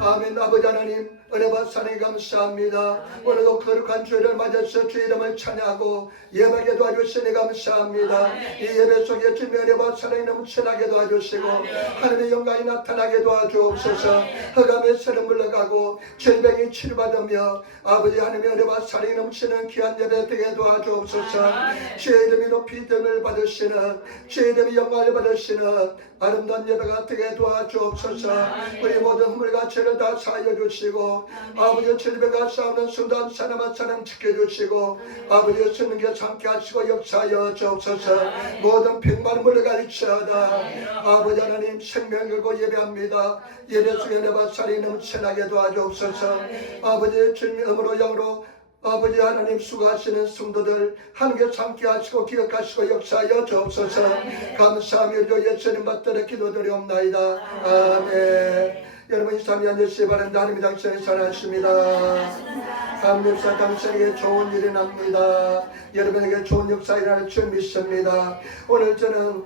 아멘. 아버지 하나님 은혜 받사님 감사합니다. 오늘도 거룩한 주일을 맞아서 주의 이름을 찬양하고 예배하게 도와주시니 감사합니다. 이 예배 속에 주님의 은혜 받사님 넘쳐나게 도와주시고 하나님의 영광이 나타나게 도와주옵소서. 흑암의 세를 물러가고 질병이 치료받으며 아버지 하나님의 은혜 받사님 넘치는 귀한 예배 되게 도와주옵소서. 주의 이름이 높이 됨을 받으시는 주의 이름이 영광을 받으시는 아름다운 예배가 되게 도와주옵소서. 우리 모든 허물과 죄를 다 사하여 주시고 아버지 질병과 싸우는 순간 사람한 사람 지켜주시고 아버지 주님께 참게 하시고 역사하여 주옵소서. 모든 병만 물러갈지어다. 아버지 하나님 생명 걸고 예배합니다. 예배 속에 내가 살이 넘쳐나게 도와주옵소서. 아버지 주님의 음으로 영으로 아버지 하나님 수고하시는 성도들 하나님께 참게 하시고 기억하시고 역사하여 주옵소서. 감사하며 주 예수님 받들어 기도드리옵나이다. 아멘. 여러분 이 삶이 앉으시기 바랍니다. 하나님 당신을 사랑하십니다. 감사합니다. 당신에게 좋은 일이 납니다. 여러분에게 좋은 역사 일어날 줄 믿습니다. 오늘 저는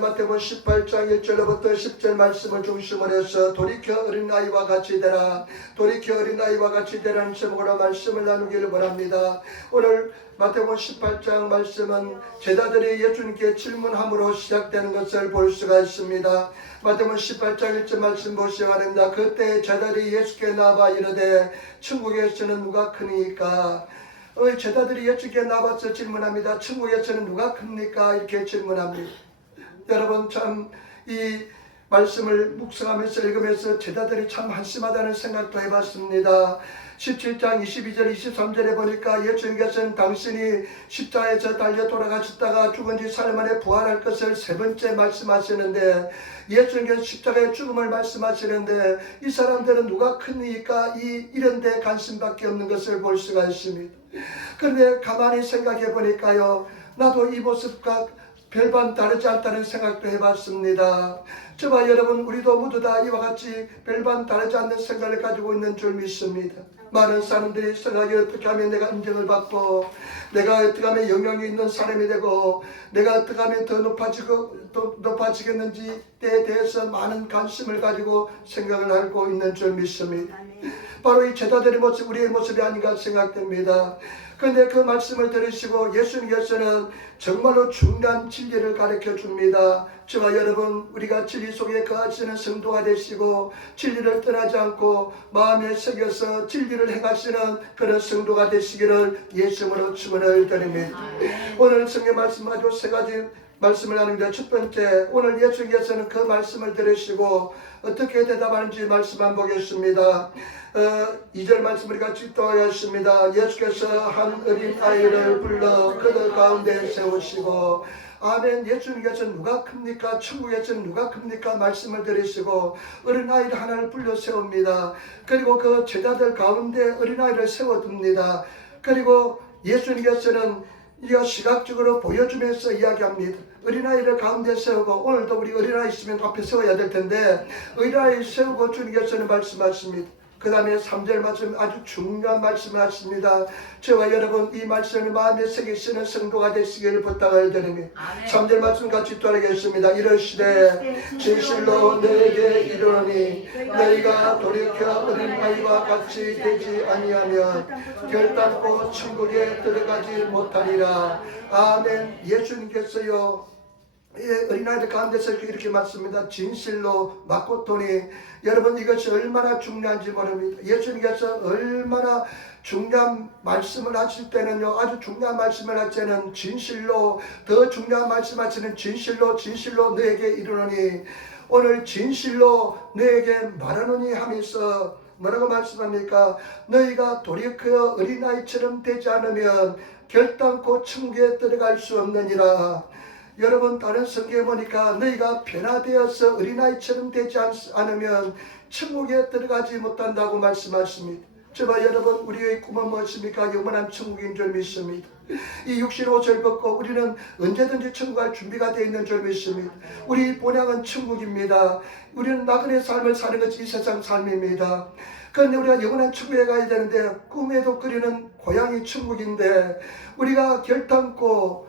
마태복음 18장 1절부터 10절 말씀을 중심으로 해서 돌이켜 어린아이와 같이 되라, 돌이켜 어린아이와 같이 되라는 제목으로 말씀을 나누기를 바랍니다. 오늘 마태복음 18장 말씀은 제자들이 예수님께 질문함으로 시작되는 것을 볼 수가 있습니다. 마태복음 18장 1절 말씀 보시기 바랍니다. 그때 제자들이 예수께 나와 이르되 천국에서는 누가 크니까? 제자들이 예수께 나와서 질문합니다. 천국에서는 누가 큽니까? 이렇게 질문합니다. 여러분 참 이 말씀을 묵상하면서 읽으면서 제자들이 참 한심하다는 생각도 해봤습니다. 17장 22절 23절에 보니까 예수님께서는 당신이 십자가에서 달려 돌아가셨다가 죽은 지 4일 만에 부활할 것을 세 번째 말씀하시는데 예수님께서 십자가의 죽음을 말씀하시는데 이 사람들은 누가 크니까 이런 데 관심밖에 없는 것을 볼 수가 있습니다. 그런데 가만히 생각해 보니까요, 나도 이 모습과 별반 다르지 않다는 생각도 해봤습니다. 저와 여러분 우리도 모두 다 이와 같이 별반 다르지 않는 생각을 가지고 있는 줄 믿습니다. 많은 사람들이 생각이 어떻게 하면 내가 인정을 받고 내가 어떻게 하면 영향이 있는 사람이 되고 내가 어떻게 하면 더 높아지겠는지에 대해서 많은 관심을 가지고 생각을 하고 있는 줄 믿습니다. 바로 이 제자들의 모습, 우리의 모습이 아닌가 생각됩니다. 그런데 그 말씀을 들으시고 예수님께서는 정말로 중요한 진리를 가르쳐 줍니다. 저와 여러분 우리가 진리 속에 거하시는 성도가 되시고 진리를 떠나지 않고 마음에 새겨서 진리를 행하시는 그런 성도가 되시기를 예수님으로 축원을 드립니다. 오늘 성경 말씀 아주 세 가지 말씀을 하는데 첫 번째, 오늘 예수님께서는 그 말씀을 들으시고 어떻게 대답하는지 말씀 한번 보겠습니다. 2절 말씀을 같이 또하였습니다. 예수께서 한 어린 아이를 불러 그들 가운데 세우시고, 아멘. 예수님께서 누가 큽니까? 천국에서는 누가 큽니까? 말씀을 들으시고 어린아이를 하나를 불러 세웁니다. 그리고 그 제자들 가운데 어린아이를 세워둡니다. 그리고 예수님께서는 이거 시각적으로 보여주면서 이야기합니다. 어린아이를 가운데 세우고, 오늘도 우리 어린아이 있으면 앞에 세워야 될 텐데 어린아이 세우고 주님께서는 말씀하십니다. 그 다음에 3절 말씀, 아주 중요한 말씀을 하십니다. 저와 여러분 이 말씀을 마음에 새기시는 성도가 되시기를 부탁을 드립니다. 3절 말씀 같이 따르겠습니다. 이르시되 진실로 너에게 이르노니 너희가 돌이켜 어린아이와 같이 되지 아니하면 결단코 천국에 들어가지 못하리라. 아멘. 예수님께서요, 어린아이들 가운데서 이렇게 말씀합니다. 진실로 맞고토니. 여러분 이것이 얼마나 중요한지 모릅니다. 예수님께서 얼마나 중요한 말씀을 하실 때는요, 아주 중요한 말씀을 할 때는 진실로, 더 중요한 말씀하시는 진실로 너에게 이르노니, 오늘 진실로 너에게 말하노니 하면서 뭐라고 말씀합니까? 너희가 돌이켜 어린아이처럼 되지 않으면 결단코 천국에 들어갈 수 없느니라. 여러분 다른 성경에 보니까 너희가 변화되어서 어린아이처럼 되지 않으면 천국에 들어가지 못한다고 말씀하십니다. 저와 여러분 우리의 꿈은 무엇입니까? 영원한 천국인 줄 믿습니다. 이 육신 옷을 벗고 우리는 언제든지 천국 갈 준비가 되어 있는 줄 믿습니다. 우리 본향은 천국입니다. 우리는 나그네 삶을 사는 것이 이 세상 삶입니다. 그런데 우리가 영원한 천국에 가야 되는데 꿈에도 그리는 고향이 천국인데 우리가 결단코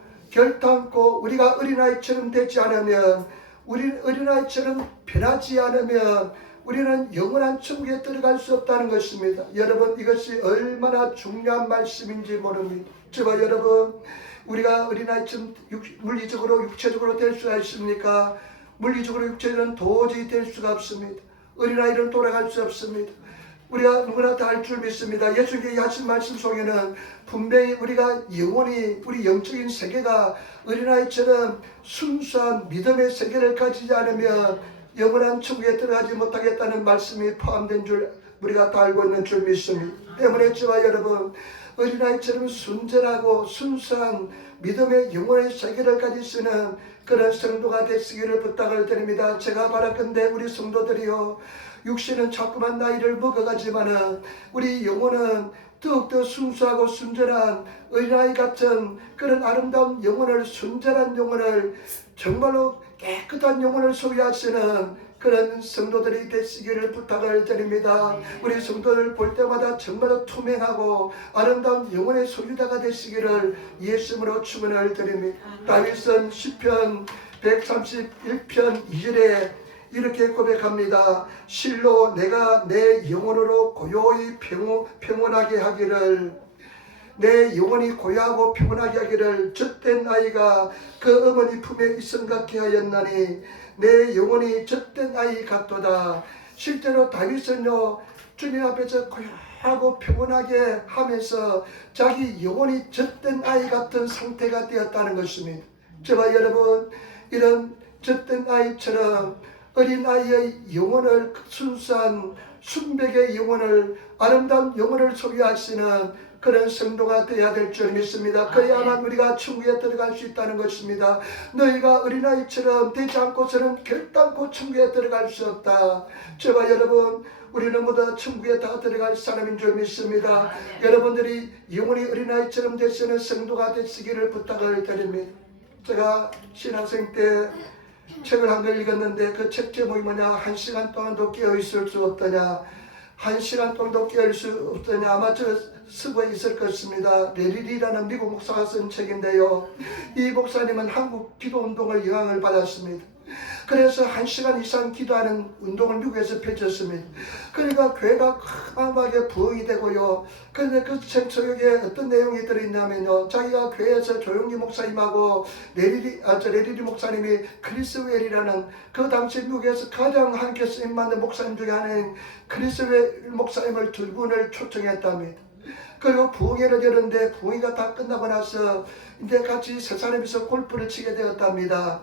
우리가 어린아이처럼 되지 않으면, 우리 어린아이처럼 변하지 않으면 우리는 영원한 천국에 들어갈 수 없다는 것입니다. 여러분, 이것이 얼마나 중요한 말씀인지 모릅니다. 저와 여러분, 우리가 어린아이처럼 물리적으로 육체적으로 될 수가 있습니까? 물리적으로 육체적으로는 도저히 될 수가 없습니다. 어린아이는 돌아갈 수 없습니다. 우리가 누구나 다 알 줄 믿습니다. 예수님이 하신 말씀 속에는 분명히 우리가 영원히 우리 영적인 세계가 어린아이처럼 순수한 믿음의 세계를 가지지 않으면 영원한 천국에 들어가지 못하겠다는 말씀이 포함된 줄 우리가 다 알고 있는 줄 믿습니다. 때문에 저와 여러분, 어린아이처럼 순전하고 순수한 믿음의 영혼의 세계를 가질 수 있는 그런 성도가 되시기를 부탁을 드립니다. 제가 바라건대 우리 성도들이요, 육신은 자꾸만 나이를 먹어가지만은 우리 영혼은 더욱더 순수하고 순전한 어린아이 같은 그런 아름다운 영혼을, 순전한 영혼을, 정말로 깨끗한 영혼을 소유하시는 그런 성도들이 되시기를 부탁을 드립니다. 우리 성도를 볼 때마다 정말로 투명하고 아름다운 영혼의 소유자가 되시기를 예수님으로 축원을 드립니다. 다윗은 시편 131편 2절에 이렇게 고백합니다. 실로 내가 내 영혼으로 고요히 평온하게 하기를, 내 영혼이 고요하고 평온하게 하기를 젖된 아이가 그 어머니 품에 있음 같게 하였나니 내 영혼이 젖된 아이 같도다. 실제로 다윗은요, 주님 앞에서 고요하고 평온하게 하면서 자기 영혼이 젖된 아이 같은 상태가 되었다는 것입니다. 저와 여러분, 이런 젖된 아이처럼 어린아이의 영혼을, 순수한 순백의 영혼을, 아름다운 영혼을 소유하시는 그런 성도가 되어야 될 줄 믿습니다. 그래야만 우리가 천국에 들어갈 수 있다는 것입니다. 너희가 어린아이처럼 되지 않고서는 결단코 천국에 들어갈 수 없다. 저와 여러분, 우리는 모두 천국에 다 들어갈 사람인 줄 믿습니다. 여러분들이 영혼이 어린아이처럼 되시는 성도가 되시기를 부탁을 드립니다. 제가 신학생 때 책을 한 걸 읽었는데 그 책 제목이 뭐냐, 1시간 동안도 깨어있을 수 없더냐, 1시간 동안도 깨어있을 수 없더냐. 아마 저 쓰고 있을 것입니다. 레릴이라는 미국 목사가 쓴 책인데요, 이 목사님은 한국 기도운동을 영향을 받았습니다. 그래서 1시간 이상 기도하는 운동을 미국에서 펼쳤습니다. 그러니까 교회가 어마어마하게 부흥이 되고요. 그런데 그 책 속에 어떤 내용이 들어있냐면요, 자기가 교회에서 조용기 목사님하고 레리리 목사님이 크리스웰이라는 그 당시 미국에서 가장 함께 쓰임받는 목사님 중에 하나인 크리스웰 목사님을 두 분을 초청했답니다. 그리고 부흥회를 열었는데 부흥회가 다 끝나고 나서 이제 같이 세 사람이서 골프를 치게 되었답니다.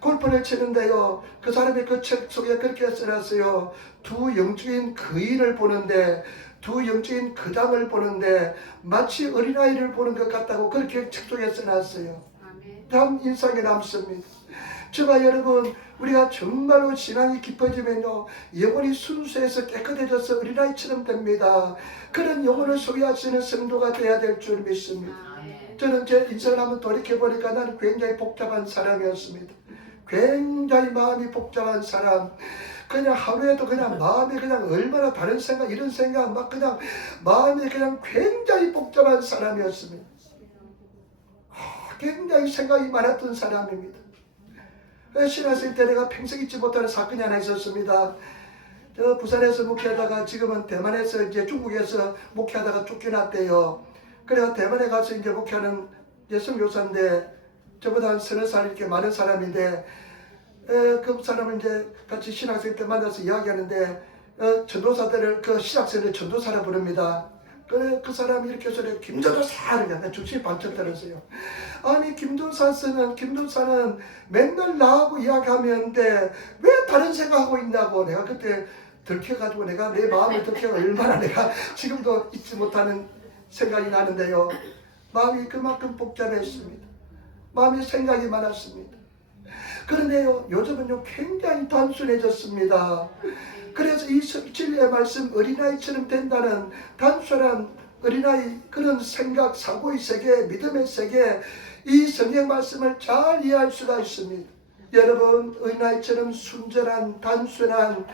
골프를 치는데요, 그 사람이 그 책 속에 그렇게 써놨어요. 두 영적인 거인을 보는데, 두 영적인 거장을 보는데 마치 어린아이를 보는 것 같다고 그렇게 책 속에 써놨어요. 참 인상에 남습니다. 저와 여러분, 우리가 정말로 신앙이 깊어지면요, 영혼이 순수해서 깨끗해져서 어린아이처럼 됩니다. 그런 영혼을 소유하시는 성도가 되어야 될 줄 믿습니다. 저는 제 인생을 한번 돌이켜보니까 나는 굉장히 복잡한 사람이었습니다. 굉장히 마음이 복잡한 사람. 그냥 하루에도 그냥 마음이 그냥 얼마나 다른 생각, 이런 생각 막 그냥 마음이 그냥 굉장히 복잡한 사람이었습니다. 굉장히 생각이 많았던 사람입니다. 신학생 때 내가 평생 잊지 못하는 사건이 하나 있었습니다. 저 부산에서 목회하다가 지금은 대만에서 이제 중국에서 목회하다가 쫓겨났대요. 그래서 대만에 가서 이제 목회하는 선교사인데 저보다 한 서너 살 이렇게 많은 사람인데, 그 사람을 이제 같이 신학생 때 만나서 이야기하는데, 전도사들을, 그 신학생을 전도사라 부릅니다. 그래, 그 사람이 이렇게 해서 김전도사 하는 정신이 반짝 들었어요. 아니, 김전도사는 맨날 나하고 이야기하면 돼. 왜 다른 생각하고 있냐고. 내가 그때 들켜가지고 내가 내 마음을 들켜 얼마나 내가 지금도 잊지 못하는 생각이 나는데요. 마음이 그만큼 복잡했습니다. 마음이 생각이 많았습니다. 그런데요, 요즘은요, 굉장히 단순해졌습니다. 그래서 이 진리의 말씀, 어린아이처럼 된다는 단순한 어린아이 그런 생각, 사고의 세계, 믿음의 세계, 이 성경 말씀을 잘 이해할 수가 있습니다. 여러분, 어린아이처럼 순전한 단순한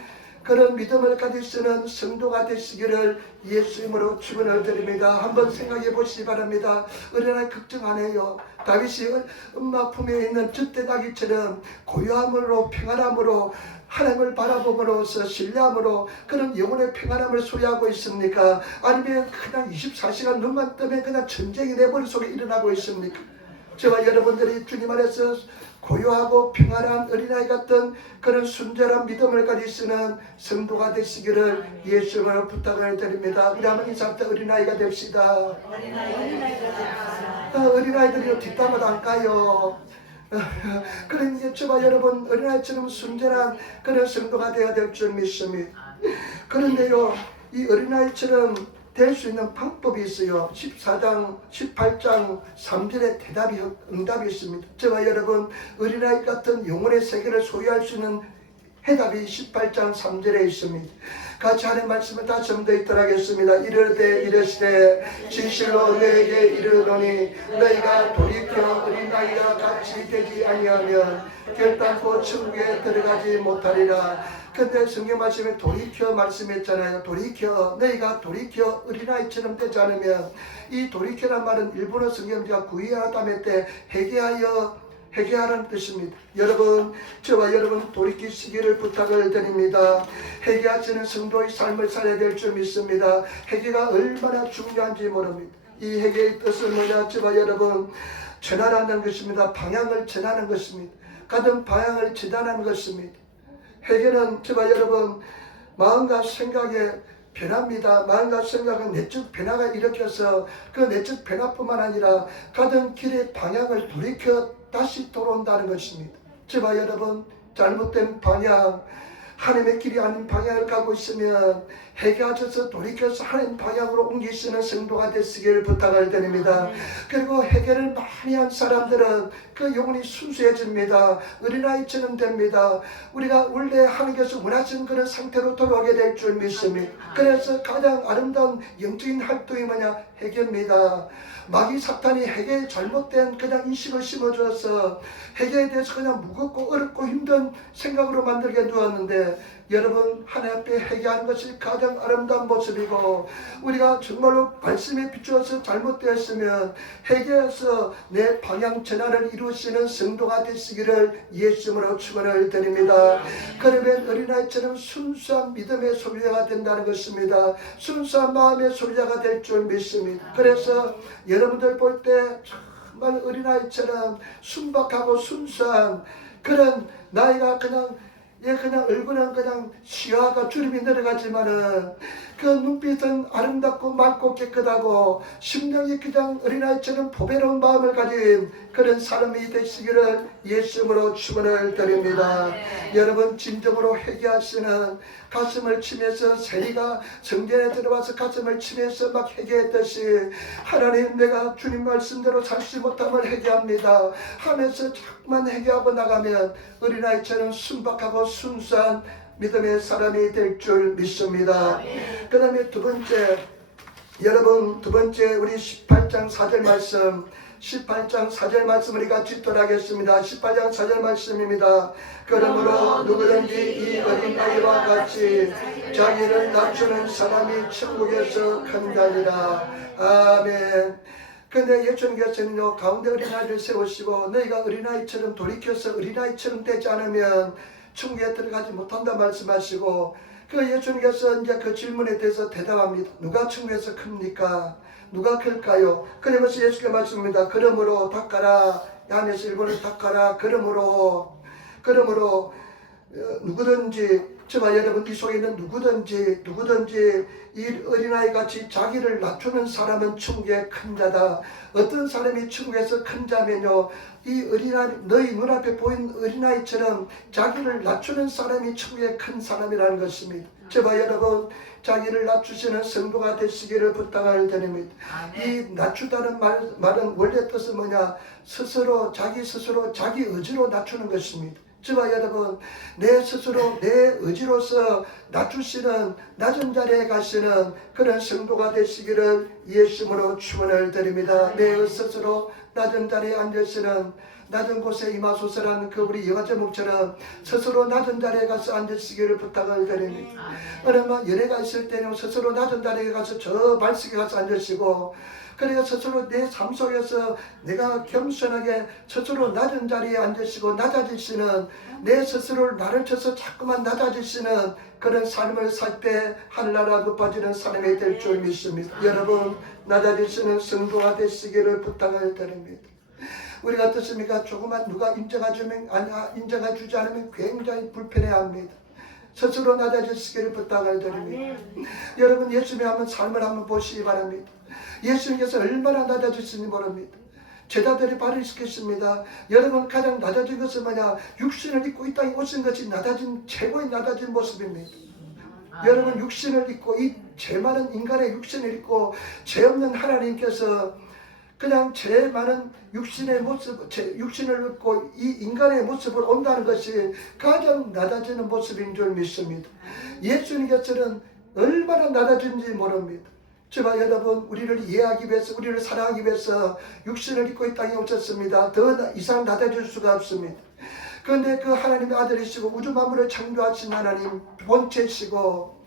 그런 믿음을 가질 수 있는 성도가 되시기를 예수님으로 축원을 드립니다. 한번 생각해 보시기 바랍니다. 어린아이 걱정 안 해요. 다윗이 엄마 품에 있는 젖된 아기처럼 고요함으로 평안함으로 하나님을 바라봄으로써 신뢰함으로 그런 영혼의 평안함을 소유하고 있습니까? 아니면 그냥 24시간 눈만 뜨면 그냥 전쟁이 내 머릿속에 일어나고 있습니까? 저와 여러분들이 주님 안에서 고요하고 평안한 어린아이 같은 그런 순전한 믿음을 가지시는 성도가 되시기를 예수님으로 부탁을 드립니다. 우리 한번 인사할 때 어린아이가 됩시다. 어린아이들이 뒷담화 안 까요. 그러니 저와 여러분 어린아이처럼 순전한 그런 성도가 되어야 될 줄 믿습니다. 그런데요, 이 어린아이처럼 될 수 있는 방법이 있어요. 18장 3절에 응답이 있습니다. 저와 여러분 어린아이 같은 영혼의 세계를 소유할 수 있는 해답이 18장 3절에 있습니다. 같이 하는 말씀을 다시 한번 더 읽도록 하겠습니다. 이르되 이르시되 진실로 너에게 이르노니 너희가 돌이켜 어린아이와 같이 되지 아니하면 결단코 천국에 들어가지 못하리라. 근데 성경 말씀에 돌이켜 말씀했잖아요. 돌이켜, 너희가 돌이켜 어린아이처럼 되지 않으면, 이 돌이켜란 말은 일본어 성경지가 구이하다며 때 회개하라는 뜻입니다. 여러분, 저와 여러분 돌이키시기를 부탁을 드립니다. 회개하시는 성도의 삶을 살아야 될 줄 믿습니다. 회개가 얼마나 중요한지 모릅니다. 이 회개의 뜻은 뭐냐? 저와 여러분 전환하는 것입니다. 방향을 전하는 것입니다. 가던 방향을 전환하는 것입니다. 회개는 저와 여러분 마음과 생각의 변화입니다. 마음과 생각은 내적 변화가 일으켜서 그 내적 변화뿐만 아니라 가던 길의 방향을 돌이켜 다시 돌아온다는 것입니다. 저와 여러분 잘못된 방향, 하나님의 길이 아닌 방향을 가고 있으면 회개하셔서 돌이켜서 하나님 방향으로 옮기시는 성도가 되시길 부탁을 드립니다. 그리고 회개를 많이 한 사람들은 그 영혼이 순수해집니다. 어린아이처럼 됩니다. 우리가 원래 하나님께서 원하시는 그런 상태로 돌아오게 될 줄 믿습니다. 그래서 가장 아름다운 영적인 활동이 뭐냐? 회개입니다. 마귀 사탄이 회개에 잘못된 그냥 인식을 심어줘서 회개에 대해서 그냥 무겁고 어렵고 힘든 생각으로 만들게 두었는데, 여러분 하나님 앞에 회개하는 것이 가장 아름다운 모습이고, 우리가 정말로 말씀에 비추어서 잘못되었으면 회개해서 내 방향 전환을 이루시는 성도가 되시기를 예수님으로 축원을 드립니다. 그러면 어린아이처럼 순수한 믿음의 소유자가 된다는 것입니다. 순수한 마음의 소유자가 될 줄 믿습니다. 그래서 여러분들 볼 때 정말 어린아이처럼 순박하고 순수한 그런 나이가 그냥 얼굴은 그냥 시야가 주름이 내려가지만은 그 눈빛은 아름답고 맑고 깨끗하고 심령이 그냥 어린아이처럼 보배로운 마음을 가진 그런 사람이 되시기를 예수님으로 축원을 드립니다. 여러분 진정으로 회개하시는, 가슴을 치면서 세리가 성전에 들어와서 가슴을 치면서 막 회개했듯이 하나님 내가 주님 말씀대로 살지 못함을 회개합니다 하면서 자꾸만 회개하고 나가면 어린아이처럼 순박하고 순수한 믿음의 사람이 될 줄 믿습니다. 그 다음에 두 번째, 여러분 두 번째 우리 18장 4절 말씀, 18장 4절 말씀을 같이 읽도록하겠습니다. 18장 4절 말씀입니다. 그러므로 누구든지 이 어린아이와 같이 자기를 낮추는 사람이 천국에서 큰다니라. 아멘. 근데 예수님께서는요, 가운데 어린아이를 세우시고 너희가 어린아이처럼 돌이켜서 어린아이처럼 되지 않으면 천국에 들어가지 못한다 말씀하시고, 그 예수님께서 이제 그 질문에 대해서 대답합니다. 누가 천국에서 큽니까? 누가 클까요? 그러면서 예수께서 말씀합니다. 그러므로 닦아라. 야매서 일본을 닦아라. 그러므로 누구든지, 저와 여러분 이 속에 있는 누구든지 이 어린아이같이 자기를 낮추는 사람은 천국의 큰 자다. 어떤 사람이 천국에서 큰 자면요, 이 어린아이, 너희 눈앞에 보이는 어린아이처럼 자기를 낮추는 사람이 천국의 큰 사람이라는 것입니다. 저와 여러분 자기를 낮추시는 성도가 되시기를 부탁을 드립니다. 이 낮추다는 말은 원래 뜻은 뭐냐? 자기 스스로 자기 의지로 낮추는 것입니다. 저와 여러분 내 스스로 내 의지로서 낮추시는, 낮은 자리에 가시는 그런 성도가 되시기를 예수님으로 축원을 드립니다. 내 스스로 낮은 자리에 앉으시는, 낮은 곳에 임하소서라는 그 우리 영화 제목처럼 스스로 낮은 자리에 가서 앉으시기를 부탁을 드립니다. 그러면 연애가 있을 때는 스스로 낮은 자리에 가서 저 발석에 가서 앉으시고, 그래야 스스로 내 삶 속에서 내가 겸손하게 스스로 낮은 자리에 앉으시고 낮아지시는, 내 스스로를 나를 쳐서 자꾸만 낮아지시는 그런 삶을 살 때 하늘나라 높아지는 사람이 될 줄 믿습니다. 여러분, 낮아지시는 성도가 되시기를 부탁을 드립니다. 우리가 어떻습니까? 조금만 누가 인정해주지 않으면 굉장히 불편해합니다. 스스로 낮아지시기를 부탁을 드립니다. 여러분, 예수님의 한번 삶을 한번 보시기 바랍니다. 예수님께서 얼마나 낮아지시는지 모릅니다. 제자들이 발을 씻겼습니다. 여러분, 가장 낮아진 것은 뭐냐? 육신을 입고 이 땅에 오신 것이 낮아진, 최고의 낮아진 모습입니다. 여러분, 육신을 입고, 이 죄 많은 인간의 육신을 입고 죄 없는 하나님께서 그냥 죄 많은 육신의 모습, 육신을 입고 이 인간의 모습을 온다는 것이 가장 낮아지는 모습인 줄 믿습니다. 예수님께서는 얼마나 낮아진지 모릅니다. 제발 여러분, 우리를 이해하기 위해서, 우리를 사랑하기 위해서 육신을 입고 이 땅에 오셨습니다. 더 이상 낮아질 수가 없습니다. 그런데 그 하나님의 아들이시고 우주 만물을 창조하신 하나님, 본체시고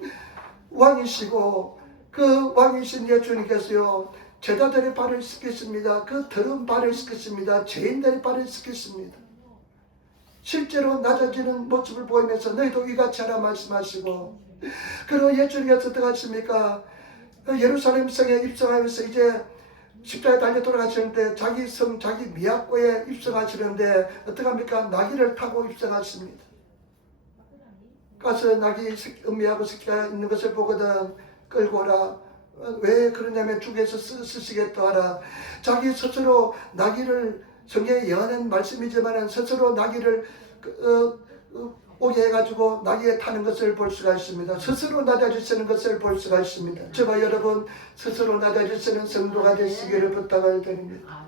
왕이시고 그 왕이신 예수님께서요, 제자들의 발을 씻겼습니다. 그 더러운 발을 씻겼습니다. 죄인들의 발을 씻겼습니다. 실제로 낮아지는 모습을 보이면서 너희도 이같이 하라 말씀하시고, 그리고 예수님께서 어떻게 하십니까? 예루살렘 성에 입성하면서 이제 십자가에 달려 돌아가시는데 자기 성, 자기 미학고에 입성하시는데 어떻게 합니까? 나귀를 타고 입성하십니다. 가서 나귀 음미하고 새끼가 있는 것을 보거든 끌고 오라. 왜 그러냐면 주께서 쓰시겠다 하라. 자기 스스로 나귀를, 성경에 예언한 말씀이지만 스스로 나귀를 오게 해가지고 나귀에 타는 것을 볼 수가 있습니다. 스스로 낮아지시는 것을 볼 수가 있습니다. 저와 여러분, 스스로 낮아지시는 성도가 되시기를 부탁을 드립니다.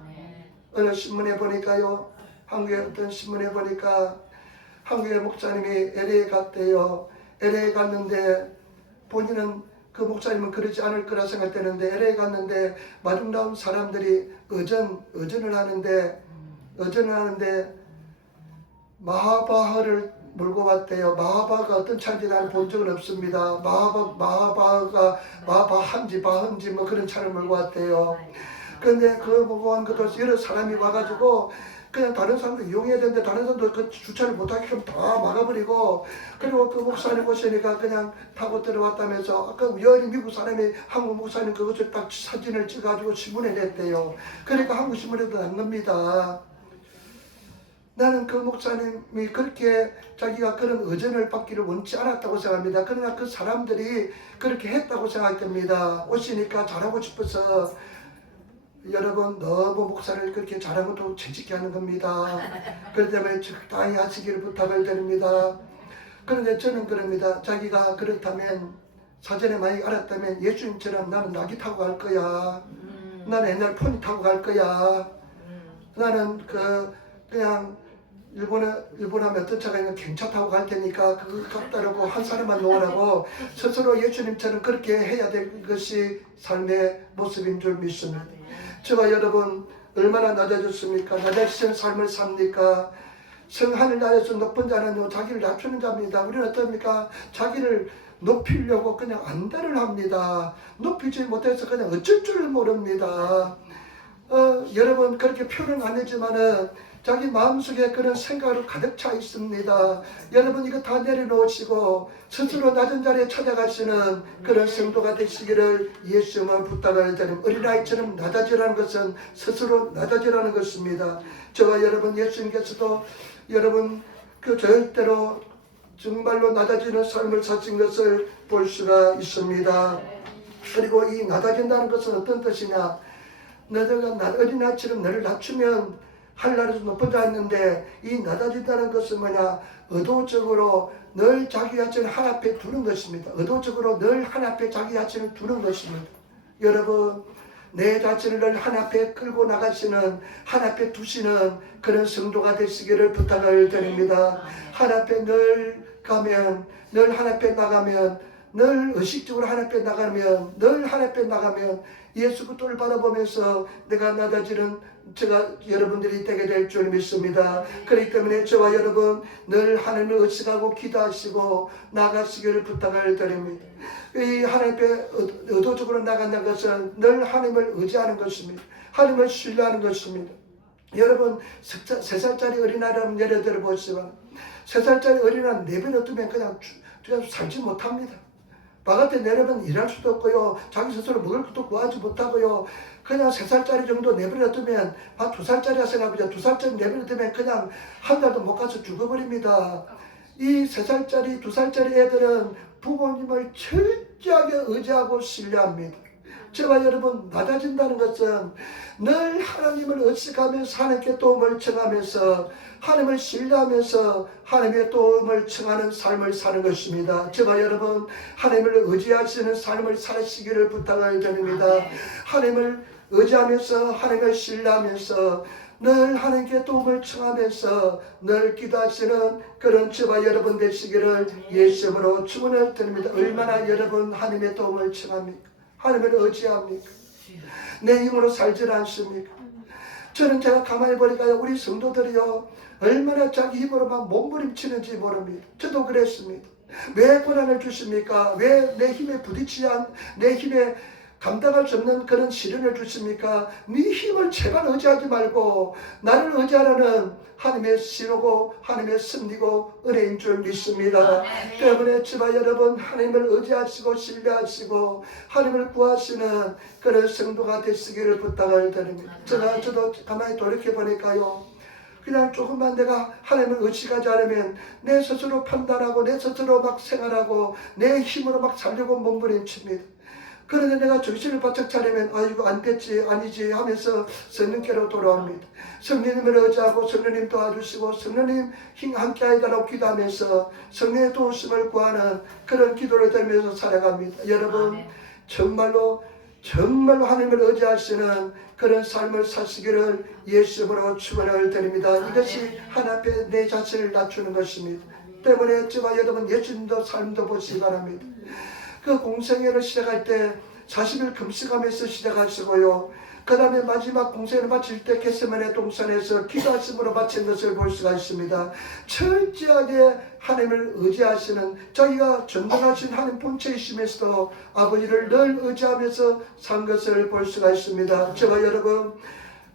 어느 신문에 보니까요, 한국의 어떤 신문에 보니까 한국의 목사님이 LA에 갔대요. LA에 갔는데 본인은, 그 목사님은 그러지 않을 거라 생각되는데 LA에 갔는데 마중 나온 사람들이 의전을 하는데 마하바하를 몰고 왔대요. 마하바가 어떤 차인지 나는 본 적은 없습니다. 마하바가 마하바한지 바한지 뭐 그런 차를 몰고 왔대요. 그런데 그 보고 한 것도 여러 사람이 와가지고 그냥 다른 사람도 이용해야 되는데 다른 사람도 그 주차를 못하게끔 다 막아버리고, 그리고 그 목사님 보시니까 그냥 타고 들어왔다면서 아까 우연히 미국 사람이 한국 목사님 그것을 딱 사진을 찍어가지고 신문에 냈대요. 그러니까 한국 신문에도 난 겁니다. 나는 그 목사님이 그렇게 자기가 그런 의전을 받기를 원치 않았다고 생각합니다. 그러나 그 사람들이 그렇게 했다고 생각됩니다. 오시니까 잘하고 싶어서. 여러분, 너무 목사를 그렇게 잘한 것도 재직게 하는 겁니다. 그렇기 때문에 적당히 하시기를 부탁을 드립니다. 그런데 저는 그럽니다. 자기가 그렇다면, 사전에 많이 알았다면 예수님처럼 나는 나귀 타고 갈 거야. 나는 옛날 포니 타고 갈 거야. 나는 그냥 일본하면 어떤 차가 있는 경차 타고 갈 테니까 그거 갖다라고 한 사람만 놓으라고 스스로 예수님처럼 그렇게 해야 될 것이 삶의 모습인 줄 믿습니다. 저와 여러분, 얼마나 낮아졌습니까? 낮아지신 삶을 삽니까? 하늘나라에서 높은 자는 자기를 낮추는 자입니다. 우리는 어떻습니까? 자기를 높이려고 그냥 안달을 합니다. 높이지 못해서 그냥 어쩔 줄 모릅니다. 여러분, 그렇게 표현은 안 하지만은 자기 마음속에 그런 생각으로 가득 차 있습니다. 여러분, 이거 다 내려놓으시고 스스로 낮은 자리에 찾아가시는 그런 성도가 되시기를 예수님은 부탁을 드립니다. 어린아이처럼 낮아지라는 것은 스스로 낮아지라는 것입니다. 저와 여러분, 예수님께서도 여러분 그 절대로 정말로 낮아지는 삶을 사신 것을 볼 수가 있습니다. 그리고 이 낮아진다는 것은 어떤 뜻이냐? 너희가 어린아이처럼 너를 낮추면 하늘나라에서 높은 자 있는데, 이 낮아진다는 것은 뭐냐? 의도적으로 늘 자기 자신을 한 앞에 두는 것입니다. 의도적으로 늘 한 앞에 자기 자신을 두는 것입니다. 여러분, 내 자신을 늘 한 앞에 끌고 나가시는, 한 앞에 두시는 그런 성도가 되시기를 부탁을 드립니다. 한 앞에 늘 가면, 늘 한 앞에 나가면 늘 의식적으로 하나님 앞에 나가면, 늘 하나님 앞에 나가면 예수 그리스도를 바라보면서 내가 낮아지는 제가 여러분들이 되게 될 줄 믿습니다. 그렇기 때문에 저와 여러분 늘 하나님을 의식하고 기도하시고 나가시기를 부탁을 드립니다. 이 하나님 앞에 의도적으로 나간다는 것은 늘 하나님을 의지하는 것입니다. 하나님을 신뢰하는 것입니다. 여러분 3살짜리 어린아이라면 예를 들어 보시면 3살짜리 어린아이 내버려 두면 그냥 살지 못합니다. 바깥에 내려면 일할 수도 없고요. 자기 스스로 먹을 것도 구하지 못하고요. 그냥 3살짜리 정도 내버려 두면 2살짜리라 생각하죠. 2살짜리 내버려 두면 그냥 한 달도 못 가서 죽어버립니다. 이 3살짜리, 2살짜리 애들은 부모님을 철저하게 의지하고 신뢰합니다. 저와 여러분 낮아진다는 것은 늘 하나님을 의식하면서 하나님께 도움을 청하면서 하나님을 신뢰하면서 하나님의 도움을 청하는 삶을 사는 것입니다. 저와 여러분 하나님을 의지하시는 삶을 사시기를 부탁을 드립니다. 하나님을 의지하면서 하나님을 신뢰하면서 늘 하나님께 도움을 청하면서 늘 기도하시는 그런 저와 여러분 되시기를 예수님으로 축원을 드립니다. 얼마나 여러분 하나님의 도움을 청합니까? 하나님을 의지합니까? 내 힘으로 살질 않습니까? 저는 제가 가만히 보니까 우리 성도들이요 얼마나 자기 힘으로 막 몸부림치는지 모릅니다. 저도 그랬습니다. 왜 고난을 주십니까? 왜 내 힘에 부딪히지 내 힘에 감당할 수 없는 그런 시련을 주십니까? 네 힘을 제발 의지하지 말고 나를 의지하라는 하나님의 신호고 하나님의 섭리고 은혜인 줄 믿습니다. 때문에 저와 여러분 하나님을 의지하시고 신뢰하시고 하나님을 구하시는 그런 성도가 되시기를 부탁을 드립니다. 저도 가만히 돌이켜 보니까요. 그냥 조금만 내가 하나님을 의식하지 않으면 내 스스로 판단하고 내 스스로 막 생활하고 내 힘으로 막 살려고 몸부림칩니다. 그런데 내가 정신을 바짝 차리면 이거 안 됐지 아니지 하면서 성령께로 돌아옵니다. 성령님을 의지하고 성령님 도와주시고 성령님 힘 함께 하이다라고 기도하면서 성령의 도우심을 구하는 그런 기도를 드리면서 살아갑니다. 여러분 정말로 하나님을 의지하시는 그런 삶을 사시기를 예수님으로 축원을 드립니다. 이것이 하나님 앞에 내 자신을 낮추는 것입니다. 때문에 저와 여러분 예수님도 삶도 보시기 바랍니다. 그 공생애를 시작할 때 40일 금식하면서 시작하시고요. 그 다음에 마지막 공생을 마칠 때 겟세마네 동산에서 기도하심으로 마친 것을 볼 수가 있습니다. 철저하게 하나님을 의지하시는 자기가 전능하신 하나님 본체이시면서도 아버지를 늘 의지하면서 산 것을 볼 수가 있습니다. 저와 여러분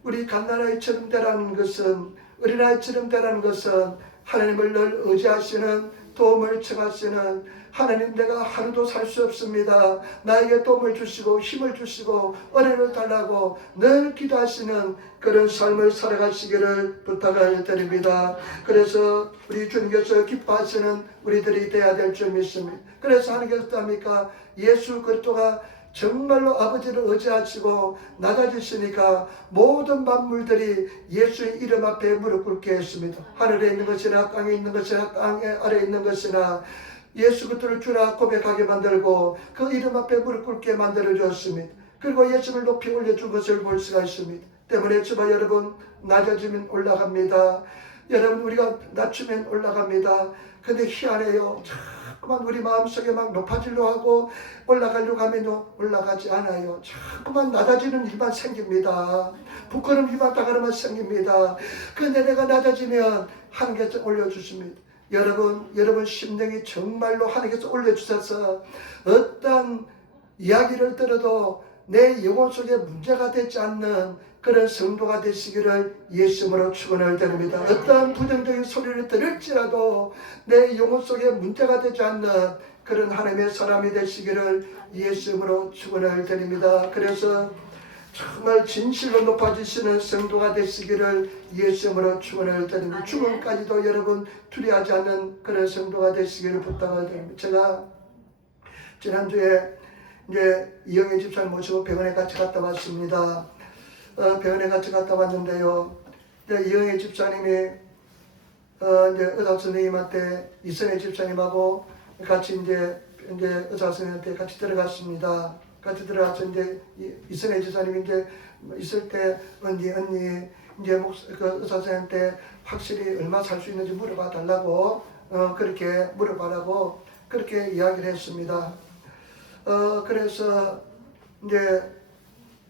우리 갓난아이처럼 되라는 것은 어린아이처럼 되라는 것은 하나님을 늘 의지하시는 도움을 청하시는 하나님 내가 하루도 살 수 없습니다. 나에게 도움을 주시고 힘을 주시고 은혜를 달라고 늘 기도하시는 그런 삶을 살아가시기를 부탁을 드립니다. 그래서 우리 주님께서 기뻐하시는 우리들이 되어야 될 줄 믿습니다. 그래서 하나님께서 어떠합니까? 예수 그리스도가 정말로 아버지를 의지하시고 낮아지시니까 모든 만물들이 예수의 이름 앞에 무릎 꿇게 했습니다. 하늘에 있는 것이나 땅에 있는 것이나 땅 아래에 있는 것이나 예수 그리스도를 주라 고백하게 만들고 그 이름 앞에 무릎 꿇게 만들어 주었습니다. 그리고 예수를 높이 올려준 것을 볼 수가 있습니다. 때문에 저와 여러분 낮아지면 올라갑니다. 여러분 우리가 낮추면 올라갑니다. 근데 희한해요. 자꾸만 우리 마음속에 막 높아지려고 하고 올라가려고 하면 올라가지 않아요. 자꾸만 낮아지는 일만 생깁니다. 부끄러운 일만 따가르만 생깁니다. 그런데 내가 낮아지면 하나님께서 올려주십니다. 여러분 심령이 정말로 하나님께서 올려주셔서 어떤 이야기를 들어도 내 영혼 속에 문제가 되지 않는 그런 성도가 되시기를 예수님으로 축원을 드립니다. 어떤 부정적인 소리를 들을지라도 내 영혼 속에 문제가 되지 않는 그런 하나님의 사람이 되시기를 예수님으로 축원을 드립니다. 그래서 정말 진실로 높아지시는 성도가 되시기를 예수님으로 축원을 드립니다. 죽음까지도 여러분 두려워하지 않는 그런 성도가 되시기를 부탁을 드립니다. 제가 지난주에 이제 이영애 집사님 모시고 병원에 같이 갔다 왔습니다. 병원에 같이 갔다 왔는데요. 이영애 집사님이 이제 의사 선생님한테 이선혜 집사님하고 같이 이제 의사 선생님한테 같이 들어갔습니다. 같이 들어가서 이제 이선혜 집사님이 이제 있을 때 언니 이제 그 의사 선생님한테 확실히 얼마 살 수 있는지 물어봐 달라고 그렇게 물어봐라고 그렇게 이야기를 했습니다. 그래서 이제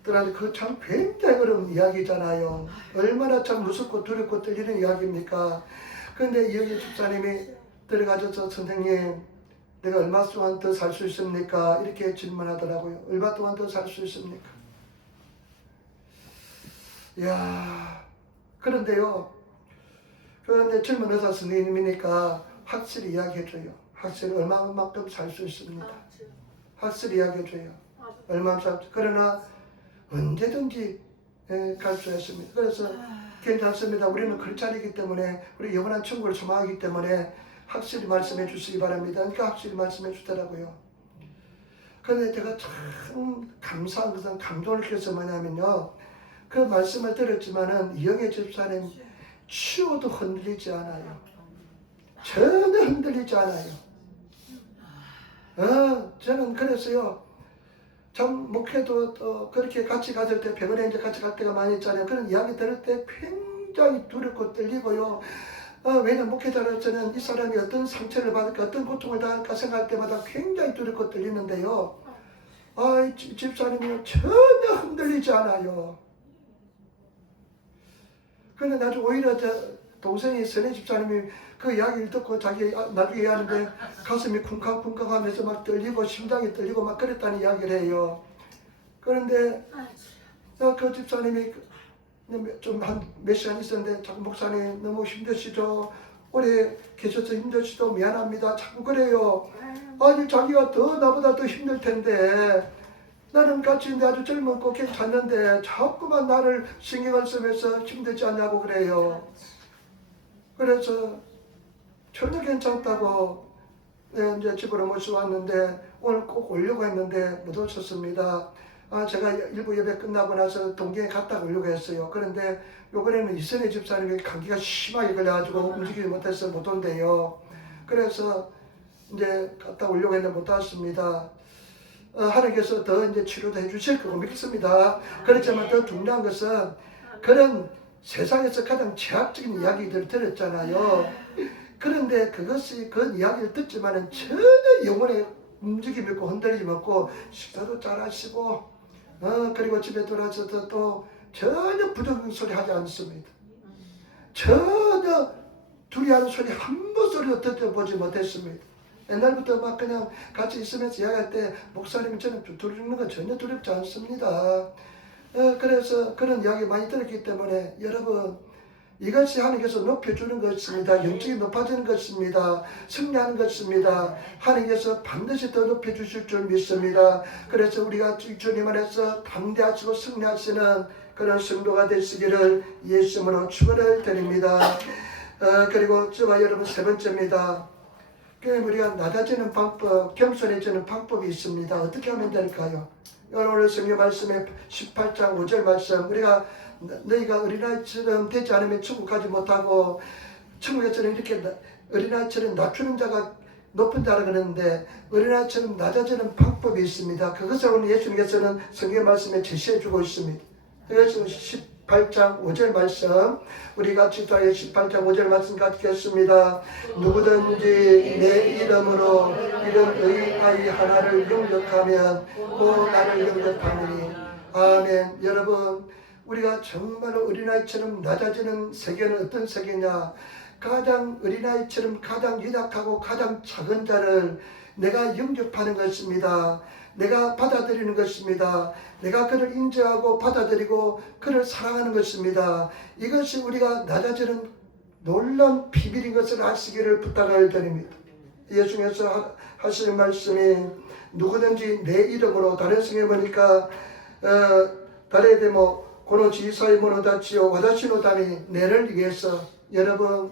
들한테 그 참 굉장히 어려운 이야기잖아요. 얼마나 참 무섭고 두렵고 떨리는 이야기입니까? 그런데 이영애 집사님이 들어가셔서 선생님 내가 얼마 동안 더 살 수 있습니까? 이렇게 질문하더라고요. 얼마 동안 더 살 수 있습니까? 이야, 그런데요. 그런데 젊은 의사 선생님이니까 확실히 이야기해줘요. 확실히 얼마만큼 살 수 있습니다. 확실히 이야기해줘요. 얼마만큼 그러나 언제든지 갈 수 있습니다. 그래서 괜찮습니다. 우리는 크리스찬이기 때문에 우리 영원한 천국을 소망하기 때문에 확실히 말씀해 주시기 바랍니다. 그러니까 확실히 말씀해 주더라고요. 그런데 제가 참 감사한 것은 감동을 느껴서 뭐냐면요. 그 말씀을 들었지만은 이영애 집사님 치워도 흔들리지 않아요. 전혀 흔들리지 않아요. 저는 그래서요. 참 목회도 또 그렇게 같이 가질 때 병원에 이제 같이 갈 때가 많이 있잖아요. 그런 이야기 들을 때 굉장히 두렵고 떨리고요. 왜냐면 목회자로서는 이 사람이 어떤 상처를 받을까 어떤 고통을 당할까 생각할 때마다 굉장히 두렵고 떨리는데요. 이 집사님은 전혀 흔들리지 않아요. 그런데 나중에 오히려 동생이 선혜 집사님이 그 이야기를 듣고 자기 나중에 얘기하는데 가슴이 쿵쾅쿵쾅 하면서 막 떨리고 심장이 떨리고 막 그랬다는 이야기를 해요. 그런데 그 집사님이 좀 한 몇 시간 있었는데 자꾸 목사님 너무 힘드시죠? 오래 계셔서 힘드시죠? 미안합니다. 자꾸 그래요. 아니 자기가 더 나보다 더 힘들 텐데 나는 같이 있는데 아주 젊었고 괜찮는데 자꾸만 나를 신경을 쓰면서 힘들지 않냐고 그래요. 그래서 전혀 괜찮다고 이제 집으로 모시고 왔는데 오늘 꼭 오려고 했는데 못 오셨습니다. 제가 일부 예배 끝나고 나서 동경에 갔다 오려고 했어요. 그런데 요번에는 이선혜 집사님이 감기가 심하게 걸려가지고 움직이지 못해서 못 온대요. 그래서 이제 갔다 오려고 했는데 못 왔습니다. 하나님께서 더 이제 치료도 해주실 거고 믿습니다. 그렇지만 더 중요한 것은 그런 세상에서 가장 제약적인 이야기들을 들었잖아요. 그런데 그것이 그 이야기를 듣지만은 전혀 영혼의 움직임이 없고 흔들림이 없고 식사도 잘하시고 그리고 집에 돌아와서도 또 전혀 부정적인 소리 하지 않습니다. 전혀 둘이 하는 소리 한 번 소리도 듣어보지 못했습니다. 옛날부터 막 그냥 같이 있으면서 이야기할 때 목사님이 저는 두렵는 건 전혀 두렵지 않습니다. 그래서 그런 이야기 많이 들었기 때문에 여러분 이것이 하나님께서 높여주는 것입니다. 영적이 높아지는 것입니다. 승리하는 것입니다. 하나님께서 반드시 더 높여주실 줄 믿습니다. 그래서 우리가 주님 안에서 담대하시고 승리하시는 그런 성도가 되시기를 예수님으로 축원을 드립니다. 그리고 저와 여러분 세 번째입니다. 우리가 낮아지는 방법, 겸손해지는 방법이 있습니다. 어떻게 하면 될까요? 오늘 성경 말씀의 18장 5절 말씀 우리가 너희가 어린아이처럼 되지 않으면 천국 가지 못하고 천국에서는 이렇게 어린아이처럼 낮추는 자가 높은 자라 그러는데 어린아이처럼 낮아지는 방법이 있습니다. 그것을 오늘 예수님께서는 성경 말씀에 제시해 주고 있습니다. 그래서 18장 5절 말씀 우리 같이 다 18장 5절 말씀 같이 읽겠습니다. 누구든지 내 이름으로 이런 의아이 하나를 영접하면 또 나를 영접하느니 아멘. 여러분 우리가 정말로 어린아이처럼 낮아지는 세계는 어떤 세계냐? 가장 어린아이처럼 가장 연약하고 가장 작은 자를 내가 영접하는 것입니다. 내가 받아들이는 것입니다. 내가 그를 인정하고 받아들이고 그를 사랑하는 것입니다. 이것이 우리가 낮아지는 놀라운 비밀인 것을 아시기를 부탁을 드립니다. 예수님께서 하시는 말씀이 누구든지 내 이름으로 다른 성에 보니까 다레 데모 고노지 이사의 모노다치요 와다시노다니 내를 위해서 여러분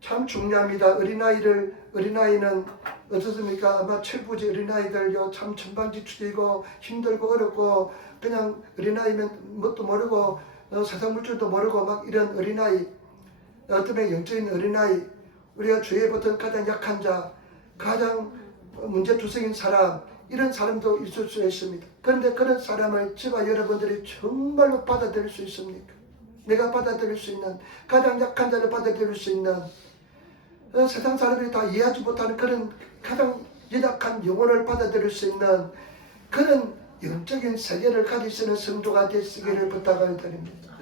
참 중요합니다. 어린아이는 어떻습니까? 아마 철부지 어린아이들요 참 천방지축이고 힘들고 어렵고 그냥 어린아이면 뭣도 모르고 세상 물질도 모르고 막 이런 어린아이 어쩌면 영적인 어린아이 우리가 주위에 보던 가장 약한 자 가장 문제투성인 사람 이런 사람도 있을 수 있습니다. 그런데 그런 사람을 저와 여러분들이 정말로 받아들일 수 있습니까? 내가 받아들일 수 있는 가장 약한 자를 받아들일 수 있는 세상 사람들이 다 이해하지 못하는 그런 가장 연약한 영혼을 받아들일 수 있는 그런 영적인 세계를 가지시는 성도가 되시기를 부탁을 드립니다.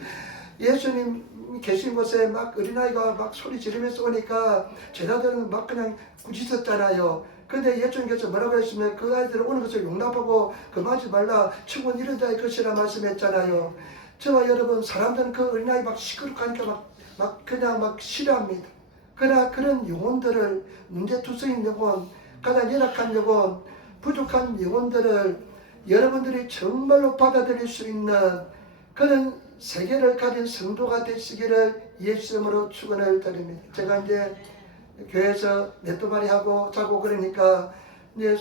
예수님 계신 곳에 막 어린아이가 막 소리 지르면서 오니까 제자들은 막 그냥 꾸짖었잖아요. 근데 예수님께서 뭐라고 했으면 그 아이들 오는 것을 용납하고 금하지 말라, 친구는 이런 자의 것이라 말씀했잖아요. 저와 여러분, 사람들은 그 어린아이 막 시끄럽하니까 막 그냥 막 싫어합니다. 그러나 그런 영혼들을, 문제투성인 영혼, 가장 열악한 영혼, 부족한 영혼들을 여러분들이 정말로 받아들일 수 있는 그런 세계를 가진 성도가 되시기를 예수님으로 축원을 드립니다. 제가 이제 교회에서 넷도마리 하고 자고 그러니까 이제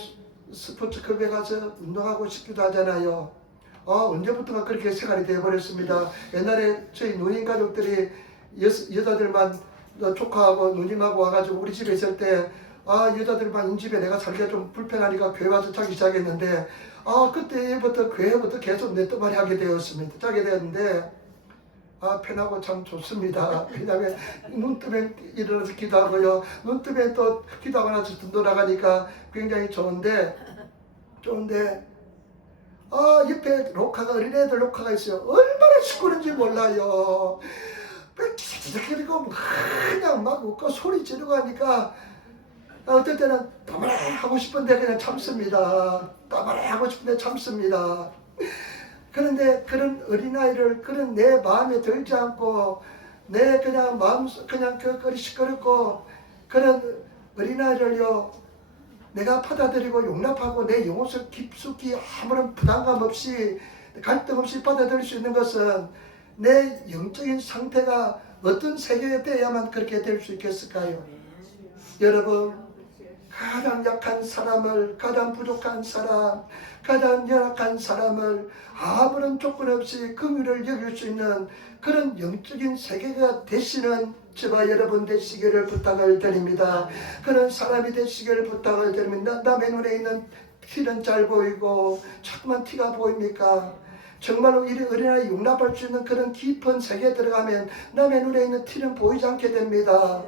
스포츠클럽에 가서 운동하고 싶기도 하잖아요. 언제부턴가 그렇게 생활이 되어버렸습니다. 옛날에 저희 누님 가족들이 여자들만 조카하고 누님하고 와가지고 우리 집에 있을 때 여자들만 집에 내가 살기가 좀 불편하니까 교회 와서 자기 시작했는데 그때부터 교회부터 계속 넷도마리 하게 되었습니다. 자게 되었는데 편하고 참 좋습니다. 왜냐하면 눈 뜨면 일어나서 기도하고요. 눈 뜨면 또 기도하고 나서 돌아가니까 굉장히 좋은데 옆에 로카가, 어린애들 로카가 있어요. 얼마나 시끄러운지 몰라요. 그리고 그냥 막 웃고 소리 지르고 하니까 어떨 때는 따마라 하고 싶은데 그냥 참습니다. 따마라 하고 싶은데 참습니다. 그런데 그런 어린아이를 그런 내 마음에 들지 않고 내 그냥 마음 그냥 그거리 시끄럽고 그런 어린아이를요 내가 받아들이고 용납하고 내 영혼을 깊숙이 아무런 부담감 없이 갈등 없이 받아들일 수 있는 것은 내 영적인 상태가 어떤 세계에 대해야만 그렇게 될 수 있겠을까요? 여러분, 가장 약한 사람을, 가장 부족한 사람, 가장 열악한 사람을 아무런 조건 없이 긍휼을 여길 수 있는 그런 영적인 세계가 되시는 저와 여러분 되시기를 부탁을 드립니다. 그런 사람이 되시기를 부탁을 드립니다. 남의 눈에 있는 티는 잘 보이고 자꾸만 티가 보입니까? 정말로 이 어린아이 용납할 수 있는 그런 깊은 세계에 들어가면 남의 눈에 있는 티는 보이지 않게 됩니다.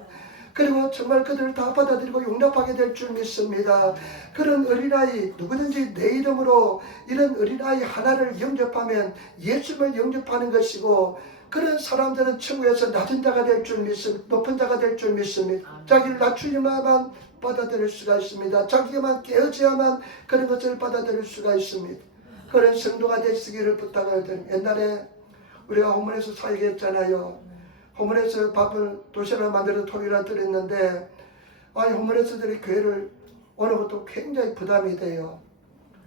그리고 정말 그들을 다 받아들이고 용납하게 될 줄 믿습니다. 그런 어린아이, 누구든지 내 이름으로 이런 어린아이 하나를 영접하면 예수님을 영접하는 것이고, 그런 사람들은 천국에서 낮은 자가 될 줄 믿습니다. 높은 자가 될 줄 믿습니다. 자기를 낮추기만 받아들일 수가 있습니다. 자기만 깨어져야만 그런 것을 받아들일 수가 있습니다. 그런 성도가 되시기를 부탁을 드립니다. 옛날에 우리가 호문에서 사역했잖아요. 호문에서 밥을 도시락을 만들어서 토요일에 드렸는데 호문에서들이 교회를 오는 것도 굉장히 부담이 돼요.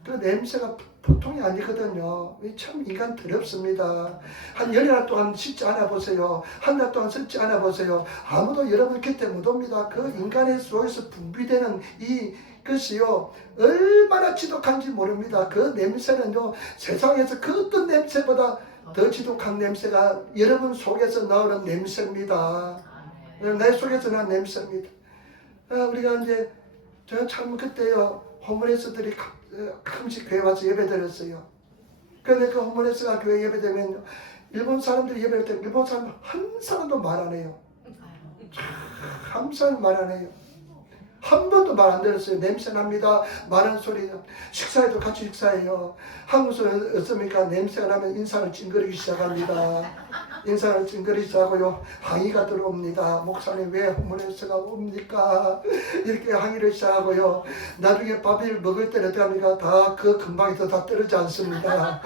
그 냄새가 보통이 아니거든요. 참 인간 더럽습니다. 한 열흘 동안 씻지 않아 보세요. 한 달 동안 씻지 않아 보세요. 아무도 여러분 곁에 못 옵니다. 그 인간의 속에서 분비되는 이것이요 얼마나 지독한지 모릅니다. 그 냄새는요 세상에서 그 어떤 냄새보다 더 지독한 냄새가 여러분 속에서 나오는 냄새입니다. 내 속에서 나는 냄새입니다. 우리가 이제 저 참 그때요 호문에서들이 가끔씩 교회 와서 예배 드렸어요. 그런데 그 호문에서가 교회 예배 되면 일본 사람들이 예배할 때 일본 사람 한 사람도 말 안 해요. 한 사람 말 안 해요. 한 번도 말 안 들었어요. 냄새 납니다. 많은 소리. 식사에도 같이 식사해요. 한국에서 어떻습니까? 냄새가 나면 인상을 찡그리기 시작합니다. 인상을 찡그리기 시작하고요. 항의가 들어옵니다. 목사님 왜 호문에서가 옵니까? 이렇게 항의를 시작하고요. 나중에 밥을 먹을 때는 어떻게 합니까? 다 그 근방에서 다 떨어지지 않습니다.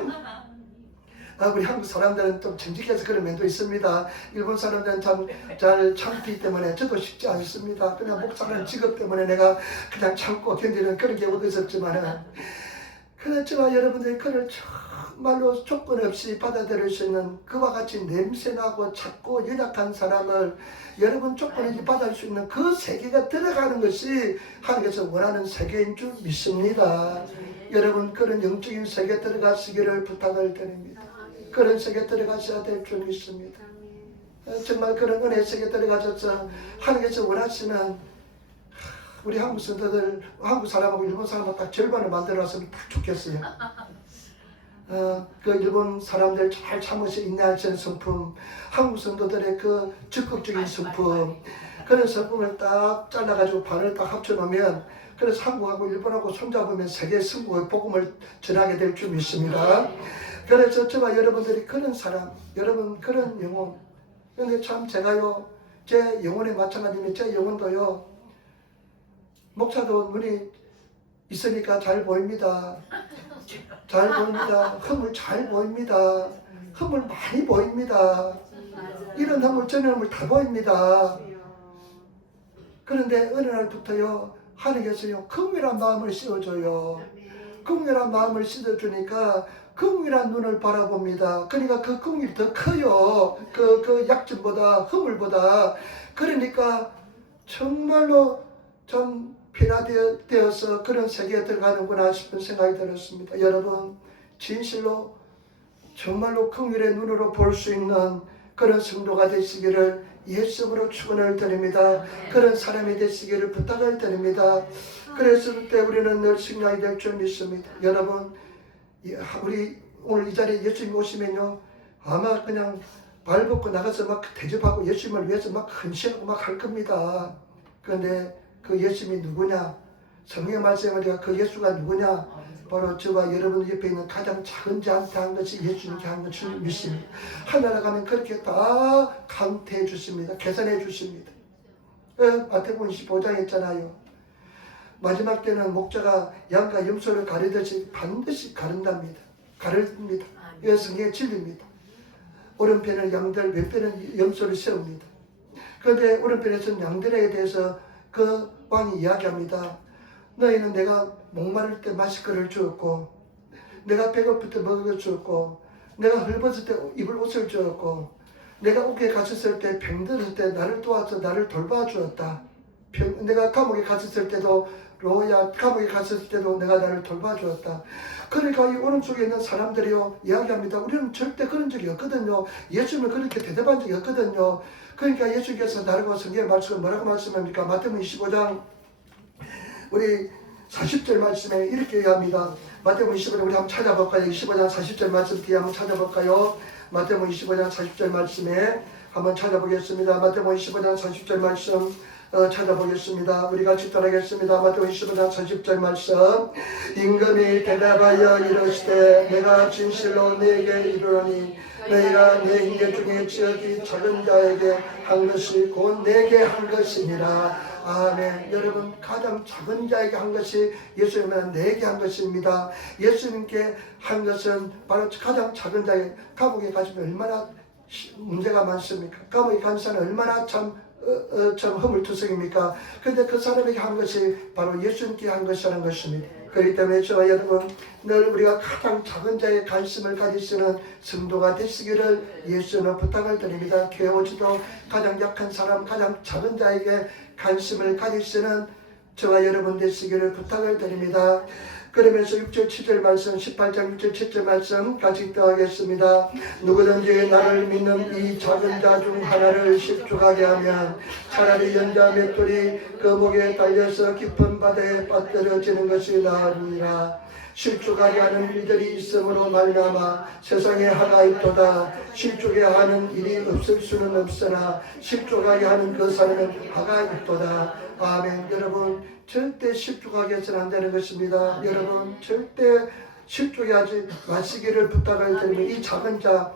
우리 한국 사람들은 좀 정직해서 그런 면도 있습니다. 일본 사람들은 참 잘 참기 때문에 저도 쉽지 않습니다. 그냥 목사라는 직업 때문에 내가 그냥 참고 견디는 그런 경우도 있었지만 그렇지만 여러분들이 그를 정말로 조건 없이 받아들일 수 있는 그와 같이 냄새나고 작고 연약한 사람을 여러분 조건 없이 받아들일 수 있는 그 세계가 들어가는 것이 하나님께서 원하는 세계인 줄 믿습니다. 여러분 그런 영적인 세계에 들어가시기를 부탁을 드립니다. 그런 세계에 들어가셔야 될 줄 믿습니다. 정말 그런 은혜 세계에 들어가셔서 하나님께서 원하시는 우리 한국 성도들, 한국 사람하고 일본 사람하고 딱 절반을 만들어놨으면 딱 좋겠어요. 그 일본 사람들 잘 참으시 인내하시는 성품, 한국 성도들의 그 적극적인 성품, 그런 성품을 딱 잘라가지고 반을 딱 합쳐놓으면 그래서 한국하고 일본하고 손잡으면 세계 승국의 복음을 전하게 될 줄 믿습니다. 그래서 저와 여러분들이 그런 사람, 여러분 그런 영혼. 근데 참 제가요, 제 영혼에 마찬가지면 제 영혼도요, 목사도 눈이 있으니까 잘 보입니다. 잘 보입니다. 허물 잘 보입니다. 허물 많이 보입니다. 이런 허물 저런 허물 다 보입니다. 그런데 어느 날부터요, 하나님께서요, 긍휼한 마음을 씌워줘요. 긍휼한 마음을 씌워주니까 긍휼한 눈을 바라봅니다. 그러니까 그 긍휼이 더 커요. 그 약점보다, 허물보다. 그러니까 정말로 좀 변화되어서 그런 세계에 들어가는구나 싶은 생각이 들었습니다. 여러분, 진실로 정말로 긍휼의 눈으로 볼 수 있는 그런 성도가 되시기를 예수님으로 축원을 드립니다. 그런 사람이 되시기를 부탁을 드립니다. 그랬을 때 우리는 늘 승리하게 될 줄 믿습니다. 여러분, 우리 오늘 이 자리에 예수님 오시면요, 아마 그냥 발벗고 나가서 막 대접하고 예수님을 위해서 막 헌신하고 막 할 겁니다. 그런데 그 예수님이 누구냐? 성경의 말씀에 우리가 그 예수가 누구냐? 바로 저와 여러분 옆에 있는 가장 작은 자한테 한 것이 예수님께 한 것을 믿습니다. 하나라 가면 그렇게 다 카운트해 주십니다. 계산해 주십니다. 마태복음 25장 있잖아요. 마지막 때는 목자가 양과 염소를 가르듯이 반드시 가른답니다. 가릅니다. 이거 성경의 진리입니다. 오른편은 양들, 왼편은 염소를 세웁니다. 그런데 오른편에서는 양들에게 대해서 그 왕이 이야기합니다. 너희는 내가 목마를 때 마실 것을 주었고, 내가 배고플 때 먹을 것을 주었고, 내가 헐벗을 때 입을 옷을 주었고, 내가 옥에 갇혔을 때 병들었을 때 나를 도와서 나를 돌봐주었다. 내가 감옥에 갇혔을 때도 감옥에 갇혔을 때도 내가 나를 돌봐주었다. 그러니까 이 오른쪽에 있는 사람들이요, 이야기합니다. 우리는 절대 그런 적이 없거든요. 예수님을 그렇게 대접한 적이 없거든요. 그러니까 예수께서 나르고 성경의 말씀을 뭐라고 말씀합니까? 마태복음 25장 우리 40절 말씀에 이렇게 얘기합니다. 마태복음 25장 우리 한번 찾아볼까요? 25장 40절 말씀 뒤에 한번 찾아볼까요? 마태복음 25장 40절 말씀에 한번 찾아보겠습니다. 마태복음 25장 40절 말씀 찾아보겠습니다. 우리 같이 따라하겠습니다. 마태복음 25장 40절 말씀. 임금이 대답하여 이르시되 내가 진실로 네게 이르노니 너희가 내 hin계 중에 지극히 작은 자에게 한 것이 곧 내게 한 것이니라. 아멘. 여러분, 가장 작은 자에게 한 것이 예수님은 내게 한 것입니다. 예수님께 한 것은 바로 가장 작은 자에게. 감옥에 가시면 얼마나 문제가 많습니까? 감옥에 간 사람은 얼마나 참 허물투성입니까? 근데 그 사람에게 한 것이 바로 예수님께 한 것이라는 것입니다. 그렇기 때문에 저와 여러분, 늘 우리가 가장 작은 자의 관심을 가지시는 성도가 되시기를 예수님은 부탁을 드립니다. 교회 오지도 가장 약한 사람, 가장 작은 자에게 관심을 가지시는 저와 여러분 되시기를 부탁을 드립니다. 그러면서 6절 7절 말씀, 18장 6절 7절 말씀 같이 읽어가겠습니다. 누구든지 나를 믿는 이 작은 자 중 하나를 실족하게 하면 차라리 연자 맷돌이 그 목에 달려서 깊은 바다에 빠뜨려지는 것이 나으니라. 실족하게 하는 일들이 있음으로 말미암아 세상에 화가 있도다. 실족하게 하는 일이 없을 수는 없으나 실족하게 하는 그 사람은 화가 있도다. 아멘. 여러분, 절대 실족하게 해서는 안 되는 것입니다. 여러분, 절대 실족하지 마시기를 부탁을 드리면 이 작은 자,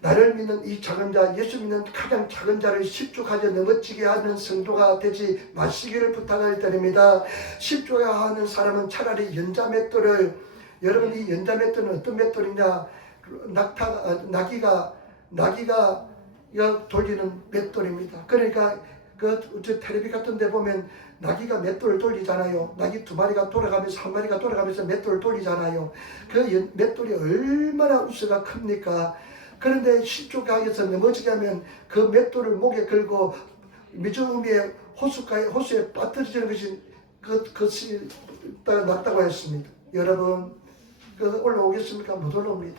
나를 믿는 이 작은 자, 예수 믿는 가장 작은 자를 실족하지 넘어지게 하는 성도가 되지 마시기를 부탁을 드립니다. 실족하는 사람은 차라리 연자 맷돌을, 여러분 이 연자 맷돌은 어떤 맷돌이냐? 나기가 돌리는 맷돌입니다. 그러니까 저 텔레비 같은 데 보면 나기가 맷돌을 돌리잖아요. 나기 두 마리가 돌아가면서 한 마리가 돌아가면서 맷돌을 돌리잖아요. 그 맷돌이 얼마나 우수가 큽니까? 그런데 실족하게 해서 넘어지게 하면 그 맷돌을 목에 걸고 미주음의 호수에 빠뜨려지는 것이 낫다고 했습니다. 여러분, 올라오겠습니까? 못 올라옵니다.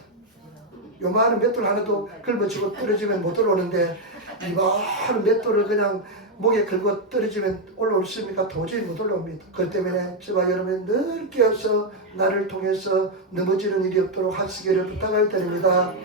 요만한 맷돌 하나도 긁어지고 떨어지면 못 올라오는데 이만한 맷돌을 그냥 목에 걸고 떨어지면 올라오십니까? 도저히 못 올라옵니다. 그렇기 때문에 저와 여러분 늘 깨어서 나를 통해서 넘어지는 일이 없도록 하시기를 부탁을 드립니다.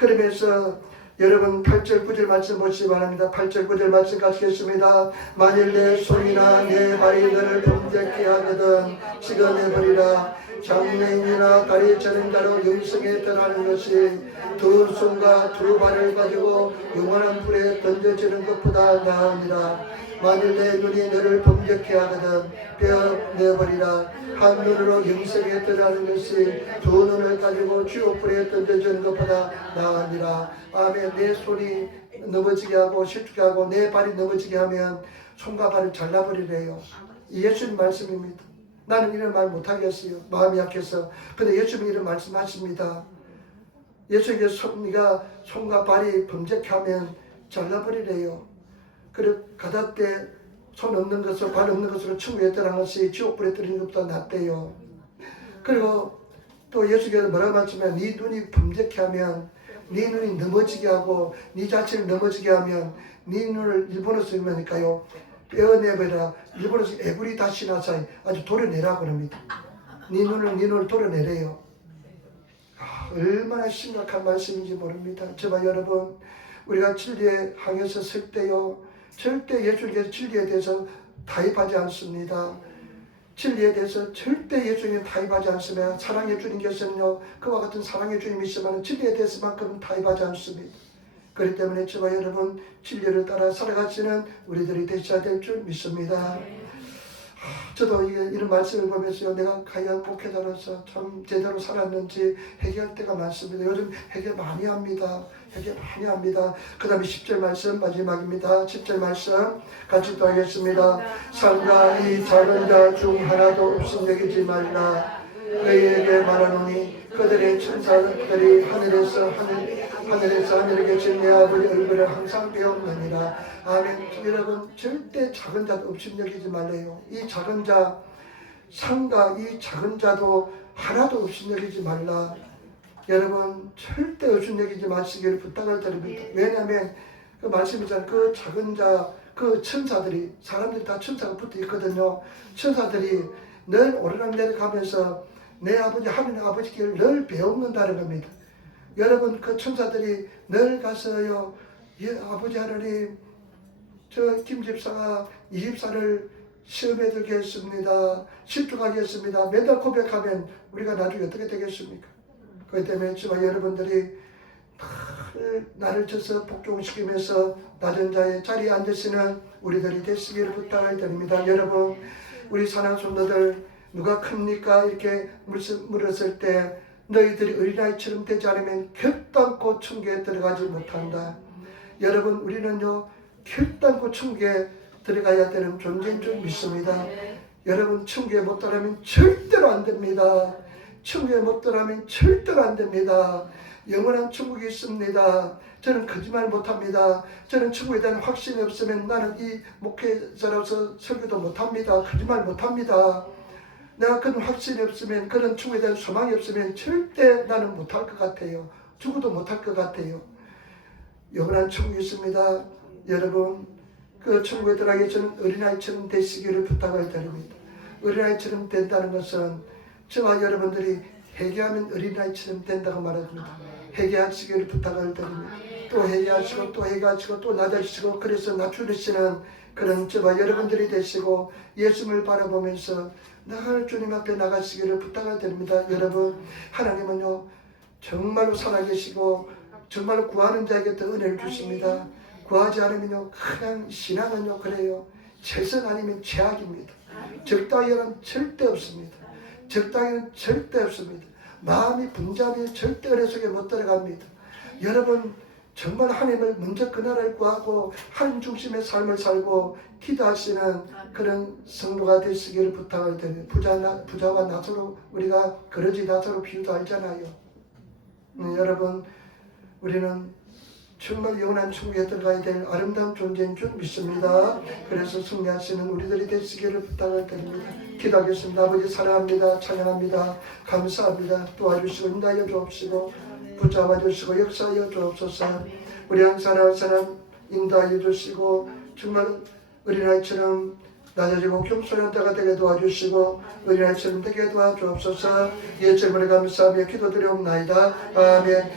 그러면서 여러분 8절 9절 말씀 보시기 바랍니다. 8절 9절 말씀 가시겠습니다. 만일 내 손이나 내 발이 너를 범죄케 하거든 찍어내버리라. 장래인이나 다리 저는 자로 영생에 떠나는 것이 두 손과 두 발을 가지고 영원한 불에 던져지는 것보다 나으니라. 만일 내 눈이 너를 범죄케 하거든 빼어내버리라. 한 눈으로 영생에 들어가는 것이 두 눈을 가지고 지옥불에 던져지는 것보다 나으니라. 아멘. 내 손이 넘어지게 하고 실족하게 하고 내 발이 넘어지게 하면 손과 발을 잘라버리래요. 예수님 말씀입니다. 나는 이런 말 못하겠어요. 마음이 약해서. 근데 예수님이 이런 말씀하십니다. 예수님께서 네가 손과 발이 범죄케 하면 잘라버리래요. 그리고 가다 때 손 없는 것으로 발 없는 것으로 천국에 들어간 것이 지옥불에 들어가는 것보다 낫대요. 그리고 또 예수께서 뭐라고 말씀하면 네 눈이 범죄케 하면 네 눈이 넘어지게 하고 네 자체를 넘어지게 하면 네 눈을 일본어로 쓰니까요 빼어내버려. 일본어로 에구리 다시나사이 아주 도려내라고 합니다. 네 눈을 도려내래요. 얼마나 심각한 말씀인지 모릅니다. 저와 여러분 우리가 진리에 향해서 설 때요 절대 예수님께서 진리에 대해서 타협하지 않습니다. 진리에 대해서 절대 예수님에 타협하지 않습니다. 사랑의 주님께서는요 그와 같은 사랑의 주님이시지만 진리에 대해서만큼은 타협하지 않습니다. 그렇기 때문에 저와 여러분 진리를 따라 살아가시는 우리들이 되셔야 될 줄 믿습니다. 저도 이런 말씀을 보면서 내가 과연 목회자로서 참 제대로 살았는지 회개할 때가 많습니다. 요즘 회개 많이 합니다. 그 다음에 10절 말씀 마지막입니다. 10절 말씀 같이 또 하겠습니다. 상가 이 작은 자 중 하나도 없음 여기지 말라. 그에게 말하노니 그들의 천사들이 하늘에서 하늘에 계신 내 아버지 얼굴을 항상 배웠느니라. 아멘. 여러분 절대 작은 자도 업신여기지 말래요. 이 작은 자 상가 이 작은 자도 하나도 업신여기지 말라. 여러분 절대 업신여기지 마시기를 부탁을 드립니다. 왜냐하면 그 말씀이잖아요. 그 작은 자 그 천사들이 사람들이 다 천사가 붙어 있거든요. 천사들이 늘 오르락내리락 하면서 내 아버지 하나님 아버지 길을 늘 배웠는다는 겁니다. 여러분 그 천사들이 늘 가서요 아버지 하나님 저 김집사가 이 집사를 시험에 들게 했습니다. 실족하겠습니다. 맨날 고백하면 우리가 나중에 어떻게 되겠습니까? 그렇기 때문에 저와 여러분들이 나를 쳐서 복종시키면서 낮은 자의 자리에 앉으시는 우리들이 되시기를 부탁을 드립니다. 여러분 우리 사랑 성도들 누가 큽니까? 이렇게 물었을 때 너희들이 어린아이처럼 되지 않으면 결단코 천국에 들어가지 못한다. 여러분 우리는요 결단코 천국에 들어가야 되는 존재인 줄 믿습니다. 여러분 천국에 못 들어가면 절대로 안 됩니다. 천국에 못 들어가면 절대로 안 됩니다. 영원한 천국이 있습니다. 저는 거짓말 못합니다. 저는 천국에 대한 확신이 없으면 나는 이 목회자로서 설교도 못합니다. 거짓말 못합니다. 내가 그런 확신이 없으면 그런 천국에 대한 소망이 없으면 절대 나는 못할 것 같아요. 죽어도 못할 것 같아요. 영원한 천국이 있습니다. 여러분 그 천국에 들어가기 전에 어린아이처럼 되시기를 부탁을 드립니다. 어린아이처럼 된다는 것은 저와 여러분들이 회개하면 어린아이처럼 된다고 말합니다. 회개하시기를 부탁을 드립니다. 또 회개하시고 또 회개하시고 또 낮아지시고 그래서 낮추시는 그런 저와 여러분들이 되시고 예수님을 바라보면서 나갈 주님 앞에 나가시기를 부탁을 드립니다. 여러분 하나님은요 정말로 살아계시고 정말로 구하는 자에게 더 은혜를 주십니다. 구하지 않으면요 그냥 신앙은요 그래요. 최선 아니면 최악입니다. 적당히는 절대 없습니다. 적당히는 절대 없습니다. 마음이 분자하면 절대 은혜 속에 못 들어갑니다. 여러분 정말 하나님을 먼저 그 나라를 구하고 하나님 중심의 삶을 살고 기도하시는 그런 성도가 되시기를 부탁을 드립니다. 부자와 나사로 우리가 그러지 나사로 비유도 알잖아요. 여러분 우리는 정말 영원한 천국에 들어가야 될 아름다운 존재인 줄 믿습니다. 그래서 승리하시는 우리들이 되시기를 부탁을 드립니다. 기도하겠습니다. 아버지 사랑합니다. 찬양합니다. 감사합니다. 도와주시고 인도하여 주옵시고 붙잡아 주시고 역사하여 주옵소서. 우리 한 사람 인도하여 주시고 정말 어린아이처럼 낮아지고 겸손한 때가 되게 도와주시고 어린아이처럼 되게 도와주옵소서. 예수님을 감사하며 기도드리옵나이다. 아멘.